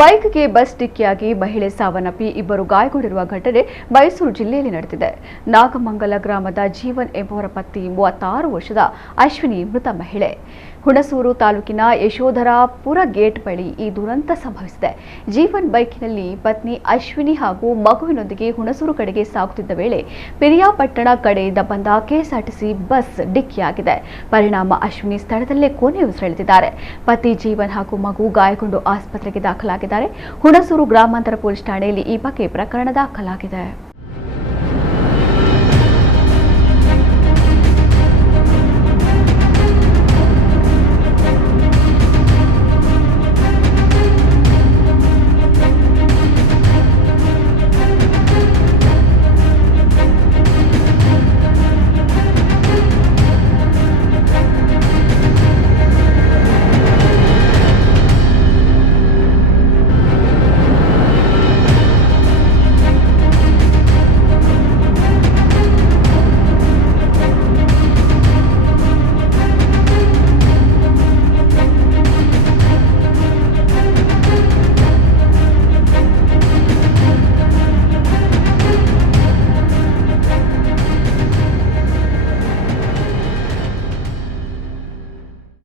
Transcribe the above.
ಬೈಕ್ಗೆ bus ಡಿಕ್ಕಿಯಾಗಿ ಮಹಿಳೆ ಸಾವನ್ನಪ್ಪಿ ಇಬ್ಬರು ಗಾಯಗೊಂಡಿರುವ ಘಟನೆ ಮೈಸೂರು ಜಿಲ್ಲೆಯಲ್ಲಿ ನಡೆದಿದೆ. ನಾಗಮಂಗಲ ಗ್ರಾಮದ ಜೀವನ್ ಎಂಬುವರ ಪತ್ನಿ 36 ವರ್ಷದ ಅಶ್ವಿನಿ ಮೃತ ಮಹಿಳೆ. ಹುಣಸೂರು ತಾಲೂಕಿನ ಯಶೋಧರಾಪುರ ಗೇಟ್ ಬಳಿ ಈ ದುರಂತ ಸಂಭವಿಸಿದೆ. ಜೀವನ್ ಬೈಕಿನಲ್ಲಿ ಪತ್ನಿ ಅಶ್ವಿನಿ ಹಾಗೂ ಮಗುವಿನೊಂದಿಗೆ ಹುಣಸೂರು ಕಡೆಗೆ ಸಾಗುತ್ತಿದ್ದ ವೇಳೆ ಪಿರಿಯಾಪಟ್ಟಣ ಕಡೆಯಿಂದ ಬಂದ ಕೆಎಸ್ಆರ್ಟಿಸಿ ಬಸ್ ಡಿಕ್ಕಿಯಾಗಿದೆ. ಪರಿಣಾಮ ಅಶ್ವಿನಿ ಸ್ಥಳದಲ್ಲೇ ಕೊನೆಯುಸಿರೆಳೆದಿದ್ದಾರೆ. ಪತಿ ಜೀವನ್ ಹಾಗೂ ಮಗು ಗಾಯಗೊಂಡು ಆಸ್ಪತ್ರೆಗೆ ದಾಖಲಾಗಿದ್ದಾರೆ. ಹುಣಸೂರು ಗ್ರಾಮಾಂತರ ಪೊಲೀಸ್ ಠಾಣೆಯಲ್ಲಿ ಈ ಬಗ್ಗೆ ಪ್ರಕರಣ ದಾಖಲಾಗಿದೆ.